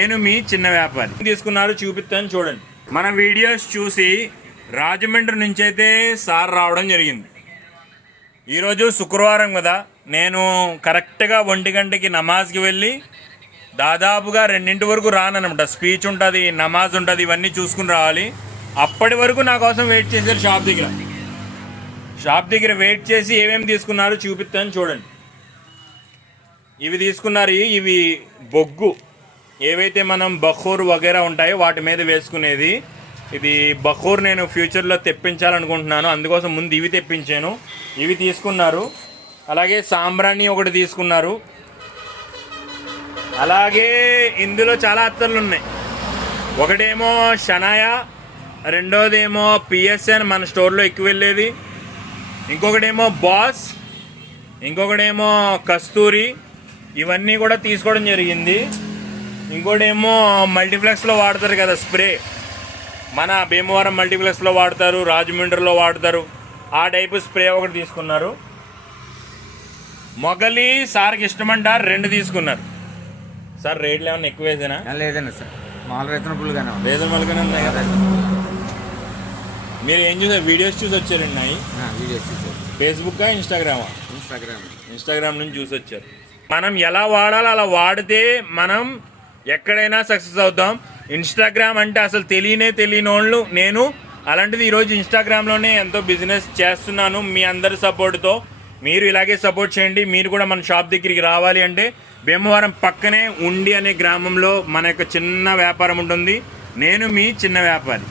నేను మీ చిన్న వ్యాపారి. తీసుకున్నారు చూపిస్తాను చూడండి. మన వీడియోస్ చూసి రాజమండ్రి నుంచి అయితే సార్ రావడం జరిగింది. ఈరోజు శుక్రవారం కదా నేను కరెక్ట్గా ఒంటి గంటకి నమాజ్కి వెళ్ళి దాదాపుగా రెండింటి వరకు రానన్నమాట. స్పీచ్ ఉంటుంది నమాజ్ ఉంటుంది ఇవన్నీ చూసుకుని రావాలి. అప్పటి వరకు నా కోసం వెయిట్ చేశారు షాప్ దగ్గర. షాప్ దగ్గర వెయిట్ చేసి ఏమేమి తీసుకున్నారో చూపిస్తాను చూడండి. ఇవి తీసుకున్నారు ఇవి బొగ్గు. ఏవైతే మనం బఖూర్ వగేరా ఉంటాయో వాటి మీద వేసుకునేది ఇది బఖూర్ నేను ఫ్యూచర్లో తెప్పించాలనుకుంటున్నాను. అందుకోసం ముందు ఇవి తెప్పించాను. ఇవి తీసుకున్నారు. అలాగే సాంబ్రాణి ఒకటి తీసుకున్నారు. అలాగే ఇందులో చాలా అత్తర్లు ఉన్నాయి. ఒకటేమో షనాయా రెండోదేమో పిఎస్ఎన్ మన స్టోర్లో ఎక్కువ వెళ్ళేది. ఇంకొకటేమో బాస్ ఇంకొకటేమో కస్తూరి ఇవన్నీ కూడా తీసుకోవడం జరిగింది. ఇంకోటేమో మల్టీప్లెక్స్లో వాడతారు కదా స్ప్రే. మన భీమవరం మల్టీప్లెక్స్లో వాడతారు రాజమండ్రిలో వాడతారు. ఆ టైపు స్ప్రే ఒకటి తీసుకున్నారు. మొగలి సార్కి ఇష్టమంటారు రెండు తీసుకున్నారు. సార్ రేట్లు ఏమన్నా ఎక్కువ వేసేనా? లేదండి సార్. మామూలు రీజనబుల్గానే ఉంది రేజర్ మలుగానే ఉన్నాయి కదా? మీరు ఏం చూసారు? వీడియోస్ చూసి వచ్చారండి నాయి? వీడియోస్ చూసారు ఫేస్బుక్ ఇన్స్టాగ్రామా? ఇన్స్టాగ్రామ్. ఇన్స్టాగ్రామ్ నుంచి చూసి వచ్చారు. మనం ఎలా వాడాలో అలా వాడితే మనం ఎక్కడైనా సక్సెస్ అవుతాం. ఇన్స్టాగ్రామ్ అంటే అసలు తెలియనే తెలియని వాళ్ళు నేను. అలాంటిది ఈరోజు ఇన్స్టాగ్రామ్లోనే ఎంతో బిజినెస్ చేస్తున్నాను మీ అందరి సపోర్ట్తో మీరు ఇలాగే సపోర్ట్ చేయండి. మీరు కూడా మన షాప్ దగ్గరికి రావాలి అంటే భీమవరం పక్కనే ఉండి అనే గ్రామంలో మన యొక్క చిన్న వ్యాపారం ఉంటుంది. నేను మీ చిన్న వ్యాపారి.